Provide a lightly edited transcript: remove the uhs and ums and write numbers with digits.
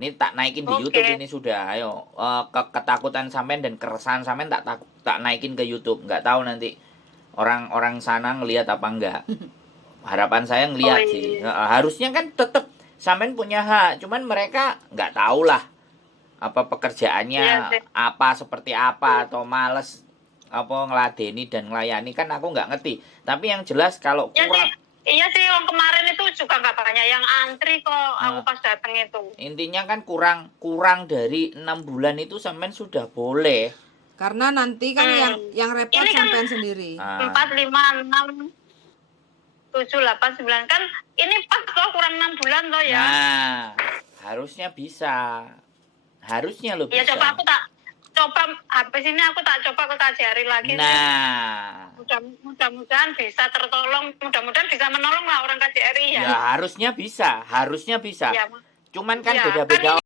Ini tak naikin di YouTube ini sudah. Ayo, ketakutan sampean dan keresahan sampean tak naikin ke YouTube. Nggak tahu nanti orang-orang sana ngelihat apa enggak. Harapan saya ngelihat sih. Harusnya kan tetap sampean punya hak, cuman mereka nggak tahu lah apa pekerjaannya apa seperti apa atau males apa ngeladeni dan ngelayani kan aku nggak ngerti. Tapi yang jelas kalau kurang iya sih, yang kemarin itu juga nggak banyak yang antri kok aku pas datang itu. Intinya kan kurang dari 6 bulan itu sampean sudah boleh. Karena nanti kan yang repot sampean sendiri. 4, 5, 6, 7, 8, 9 kan ini pas loh kurang 6 bulan loh ya. Nah, harusnya bisa. Harusnya lo bisa. Ya coba habis ini aku tak coba ke KJRI lagi. Nah, mudah-mudahan bisa tertolong, mudah-mudahan bisa menolong lah orang KJRI ya. Ya harusnya bisa. Ya, Cuman kan ya, beda-beda